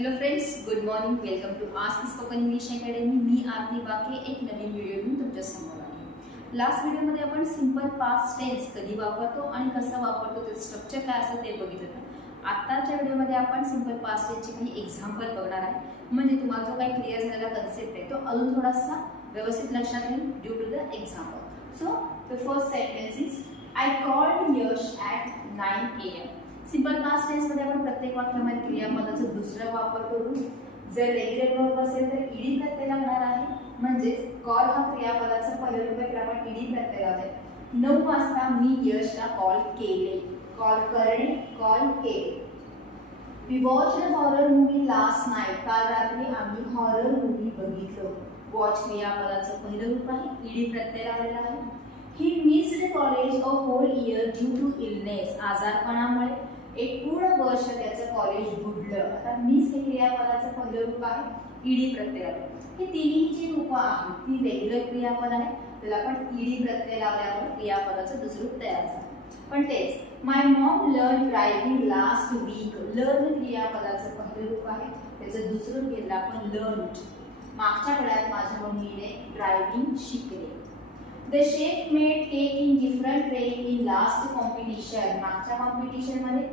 Hello friends, good morning. Welcome to Ask Spoken English Academy. मी आरती बाके एक नवीन video घेऊन तुमच्या समोर आले. लास्ट व्हिडिओमध्ये आपण सिंपल पास्ट टेन्स कधी वापरतो आणि कसं वापरतो त्याचं स्ट्रक्चर काय असतं ते बघितलं. आताच्या व्हिडिओमध्ये आपण सिंपल पास्ट टेन्सचे काही एक्झाम्पल बघणार आहे. म्हणजे तुम्हाला जो काही क्लिअर झालेला कन्सेप्ट आहे तो अजून थोडासा व्यवस्थित लक्षात येईल due to the example. So the first sentence is I called Yash at 9 AM. Simple past tense मध्ये आपण प्रत्येक वाक्यामध्ये क्रियापदाचा दुसरा वापर करू. जर रेग्युलर वर्ब असेल तर ईडी प्रत्यय लागणार आहे. म्हणजे कॉल हा क्रियापदाचा पहिलं रूप आहे, आपण ईडी प्रत्यय लावते. 9 वाजता मी यशला कॉल केले. कॉल करणे, कॉल केले. We watched horror movie last night. काल रात्री आम्ही हॉरर मूवी बघितलं. वॉच क्रियापदाचं पहिलं रूप आहे, ईडी प्रत्यय लावलेला आहे. He missed college a whole year due to illness. आजारपणामुळे एक पूर्ण वर्ष त्याचं कॉलेज बुडलं. आता मिस हे क्रियापदाचं पहिलं रूप आहे, ईडी प्रत्यय आहे. हे तिन्ही जी रूप आहेत ती रेग्युलर क्रियापद आहे, त्याला आपण ईडी प्रत्यय लावल्यावर क्रियापदाचं दुसरं रूप तयार झालं. पण तेच my mom learn driving last week. Learn क्रियापदाचं पहिलं रूप आहे, त्याचं दुसरं रूप घेतलं आपण लर्न्ड. मागच्या काळात माझ्या मम्मीने ड्रायव्हिंग शिकले. The chef made cake in different way in last competition. मागच्या कॉम्पिटिशन मध्ये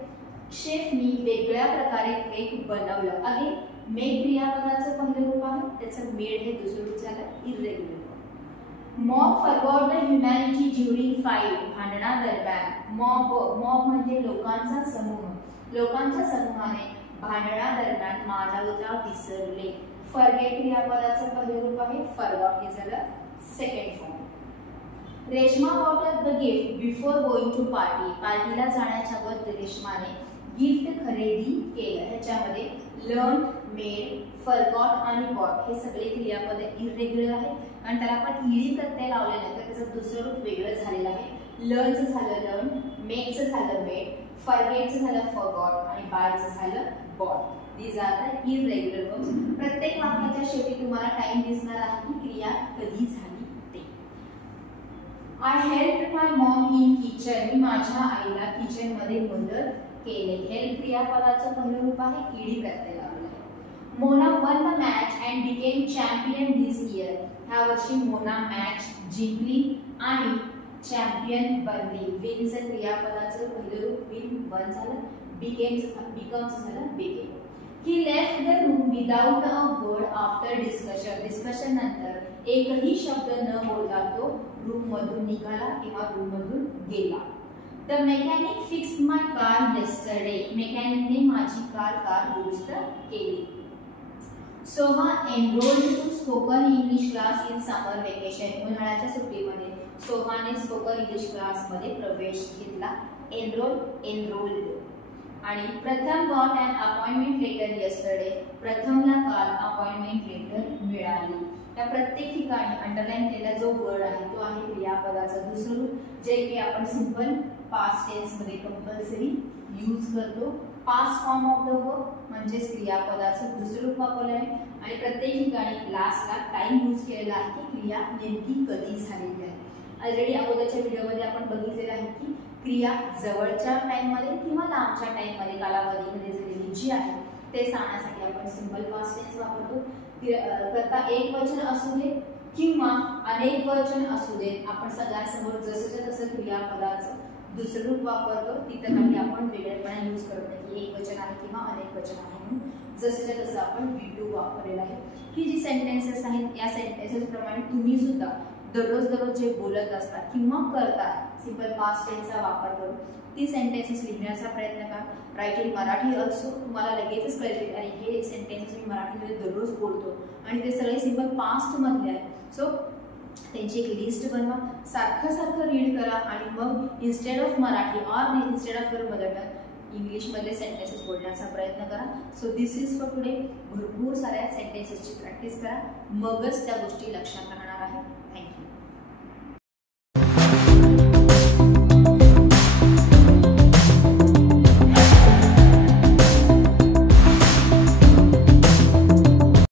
शेफनी वेगळ्या प्रकारे केक बनवलं. अगेन मेक क्रियापदाचं पहिलं रूप आहे, त्याचं मेड हे दुसरं रूप झालं irregular. Mob forgot the humanity during fight. भांडणादरम्यान मॉब म्हणजे लोकांचा समूह. लोकांच्या समूहाने भांडणादरम्यान मानवता विसरले. फॉरगेट क्रियापदाचं पहिलं रूप आहे, फॉरगॉट हे झालं second form. Reshma bought the gift before going to party. पार्टीला जाण्याच्या अगोदर रेशमाने गिफ्ट खरेदी केलं. ह्याच्यामध्ये लर्न, मेड, फॉरगॉट आणि बॉट हे सगळे क्रियापद इरेग्युलर आहे, कारण त्याला आपण ईडी प्रत्यय लावले नाही तर त्याचं दुसरं रूप वेगळं झालेलं आहे. लर्नचं झालं लर्न, मेडचं झालं मेड, फॉरगेटचं झालं फॉरगॉट आणि बायचं झालं bought. These are the irregular verbs. प्रत्येक वाक्याच्या शेवटी तुम्हाला टाइम दिसणार आहे की क्रिया कधी झाली. I helped my mom in kitchen. मी माझ्या आईला किचन मध्ये मदत केली. हेल्प क्रियापदाचं पहिलं रूप आहे, ईडी प्रत्यय लावलेला आहे. Mona won the match and became champion this year. ह्या वर्षी मोना मॅच जिंकली आणि चॅम्पियन बनली. विनचं क्रियापदाचं पहिलं रूप विन वन झालं, बिकम्स झालं became. He left the room without a word after discussion. Discussion नंतर एकही शब्द न बोलता तो रूम मधून निघाला किंवा रूम मधून गेला. The mechanic fixed my car yesterday. मेकॅनिकने माझी कार दुरुस्त केली. Soha enrolled to spoken English class in summer vacation. उन्हाळ्याच्या सुट्टीमध्ये सोहाने स्पोकन इंग्लिश क्लास मध्ये प्रवेश घेतला. enrolled. आणि प्रथम गॉट अन अपॉइंटमेंट लेटर yesterday. प्रथमला काल अपॉइंटमेंट लेटर मिळाली. त्या प्रत्येक ठिकाणी अंडरलाइन केलेला जो वर्ड आहे तो आहे क्रियापदाचं दुसरं रूप, जे की आपण सिंपल पास्ट टेन्स मध्ये कंपल्सरी यूज करतो. Past form of the verb म्हणजे क्रियापदाचं दुसरं रूप वापरलं आहे आणि प्रत्येक ठिकाणी लास्टला टाइम यूज केलेला आहे की क्रिया नेमकी कधी झालेली आहे. ऑलरेडी अगोदरच्या व्हिडिओमध्ये आपण बघितलेलं आहे की क्रिया जवळच्या टाइम मध्ये किंवा लांबच्या टाइम मध्ये कालावधीमध्ये झालेली जी आहे ते सांगण्यासाठी आपण सिंपल पास्ट टेन्स वापरतो. करता एक वचन असू दे किंवा अनेक वचन असू दे, आपण सगळ्यांसमोर जसंच्या तसं क्रियापदाचं दुसरं रूप वापरतो. तिथं काही आपण वेगळेपणा यूज करत नाही की एक वचन आहे किंवा अनेक वचन आहे म्हणून जसंच्या तसं आपण V2 वापरलेलं आहे. ही जी सेंटेन्सेस आहेत या सेंटेन्सेस प्रमाणे तुम्ही सुद्धा दररोज जे बोलत असतात किंवा करतात सिंपल पास्ट टेन्सचा वापर करून ती सेंटेन्सेस लिहिण्याचा प्रयत्न करा. Write in Marathi also. तुम्हाला लगेचच कळेल आणि हे सेंटेन्सेस मी मराठीमध्ये दररोज बोलतो आणि ते सगळे सिंपल पास्ट मधले आहेत. सो त्यांची एक लिस्ट बनवा, सारखं रीड करा आणि मग instead of Marathi or instead of your mother tongue इंग्लिशमधले सेंटेन्सेस बोलण्याचा प्रयत्न करा. So this is for today. भरपूर साऱ्या सेंटेन्सेसची प्रॅक्टिस करा, मगच त्या गोष्टी लक्षात राहणार आहे. थँक्यू.